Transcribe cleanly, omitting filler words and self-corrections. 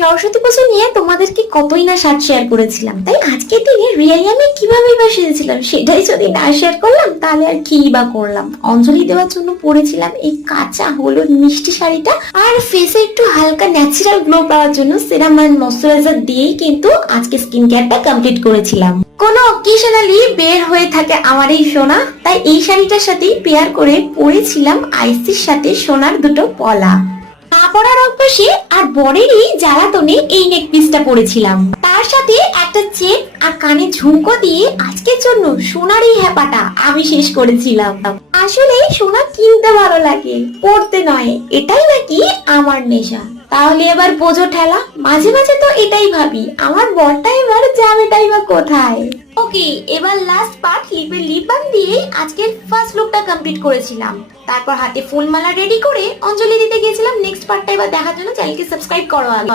সরস্বতী পুজো নিয়ে তোমাদেরকে কতই না শার্ট শেয়ার করেছিলাম, তাই আজকের দিনে রিয়ালি আমি কিভাবে বা সেজেছিলাম সেটাই যদি না শেয়ার করলাম তাহলে আর কি বা করলাম। অঞ্জলি দেওয়ার জন্য পরেছিলাম এই কাঁচা হলুদ মিষ্টি শাড়িটা, আর ফেসে একটু হালকা ন্যাচারাল গ্লো পাওয়ার জন্য সেরাম আর ময়শ্চারাইজার দিয়েই কিন্তু আজকে স্কিন কেয়ারটা কমপ্লিট করেছিলাম। কোনো অকেশনালি বের হয়ে থাকে আমার এই সোনা, তাই এই শাড়িটার সাথেই পেয়ার করে পরেছিলাম আইসির সাথে সোনার দুটো পলা। না পড়ার অভ্যাসে আর বরেরই জ্বালাতনে এই নেক পিসটা পরেছিলাম, তার সাথে একটা চেক আর কানে ঝুমকো দিয়ে আজকের জন্য সোনার এই হ্যাপাটা আমি শেষ করেছিলাম। আসলে সোনা কিনতে ভালো লাগে, পড়তে নয়, এটাই নাকি আমার নেশা। তাহলে এবার বোঝো ঠেলা, মাঝে মাঝে তো এটাই ভাবি আমার বরটা এবার যাবেটাই বা কোথায়। ওকে, এবার লাস্ট পার্ট লিপের লিপ বাম দিয়ে আজকের ফার্স্ট লুকটা কমপ্লিট করেছিলাম। তারপর হাতে ফুলমালা রেডি করে অঞ্জলি দিতে গিয়েছিলাম। নেক্সট পার্টটা এবার দেখার জন্য চ্যানেলকে সাবস্ক্রাইব করো আগে।